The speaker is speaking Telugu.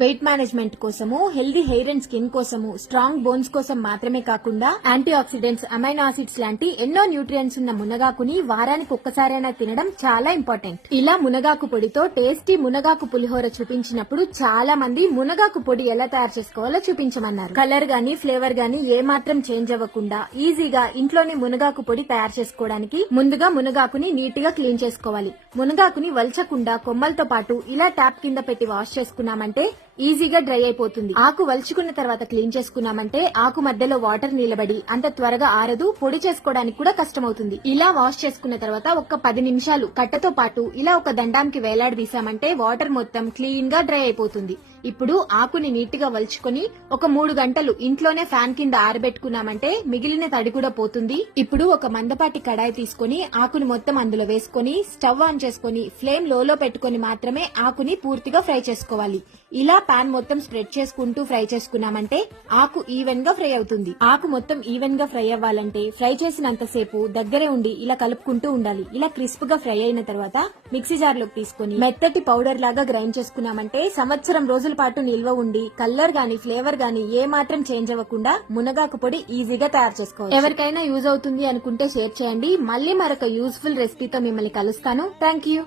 వెయిట్ మేనేజ్మెంట్ కోసము, హెల్దీ హెయిర్ అండ్ స్కిన్ కోసము, స్ట్రాంగ్ బోన్స్ కోసం మాత్రమే కాకుండా యాంటీ ఆక్సిడెంట్స్, అమైనో ఆసిడ్స్ లాంటి ఎన్నో న్యూట్రియంట్స్ ఉన్న మునగాకుని వారానికి ఒక్కసారైనా తినడం చాలా ఇంపార్టెంట్. ఇలా మునగాకు పొడితో టేస్టీ మునగాకు పులిహోర చూపించినప్పుడు చాలా మంది మునగాకు పొడి ఎలా తయారు చేసుకోవాలో చూపించమన్నారు. కలర్ గానీ ఫ్లేవర్ గానీ ఏ మాత్రం చేంజ్ అవ్వకుండా ఈజీగా ఇంట్లోనే మునగాకు పొడి తయారు చేసుకోవడానికి ముందుగా మునగాకుని నీట్ గా క్లీన్ చేసుకోవాలి. మునగాకుని వల్చకుండా కొమ్మలతో పాటు ఇలా ట్యాప్ కింద పెట్టి వాష్ చేసుకున్నామంటే ఈజీగా డ్రై అయిపోతుంది. ఆకు వలుచుకున్న తర్వాత క్లీన్ చేసుకున్నామంటే ఆకు మధ్యలో వాటర్ నిలబడి అంత త్వరగా ఆరదు, పొడి చేసుకోవడానికి కూడా కష్టమవుతుంది. ఇలా వాష్ చేసుకున్న తర్వాత ఒక 10 నిమిషాలు కట్టతో పాటు ఇలా ఒక దండానికి వేలాడదీసామంటే వాటర్ మొత్తం క్లీన్ గా డ్రై అయిపోతుంది. ఇప్పుడు ఆకుని నీట్ గా వలుచుకొని ఒక 3 గంటలు ఇంట్లోనే ఫ్యాన్ కింద ఆరబెట్టుకున్నామంటే మిగిలిన తడి కూడా పోతుంది. ఇప్పుడు ఒక మందపాటి కడాయి తీసుకుని ఆకుని మొత్తం అందులో వేసుకుని స్టవ్ ఆన్ చేసుకుని ఫ్లేమ్ లోలో పెట్టుకుని మాత్రమే ఆకుని పూర్తిగా ఫ్రై చేసుకోవాలి. ఇలా పాన్ మొత్తం స్ప్రెడ్ చేసుకుంటూ ఫ్రై చేసుకున్నామంటే ఆకు ఈవెన్ గా ఫ్రై అవుతుంది. ఆకు మొత్తం ఈవెన్ గా ఫ్రై అవ్వాలంటే ఫ్రై చేసినంతసేపు దగ్గరే ఉండి ఇలా కలుపుకుంటూ ఉండాలి. ఇలా క్రిస్ప్ గా ఫ్రై అయిన తర్వాత మిక్సీ జార్ లోకి తీసుకుని మెత్తటి పౌడర్ లాగా గ్రైండ్ చేసుకున్నామంటే సంవత్సరం రోజుల పాటు నిల్వ ఉండి కలర్ గానీ ఫ్లేవర్ గానీ ఏ మాత్రం చేంజ్ అవ్వకుండా మునగాకు పొడి ఈజీగా తయారు చేసుకోవాలి. ఎవరికైనా యూజ్ అవుతుంది అనుకుంటే షేర్ చేయండి. మళ్ళీ మరొక యూజ్ఫుల్ రెసిపీతో మిమ్మల్ని కలుస్తాను. Thank you.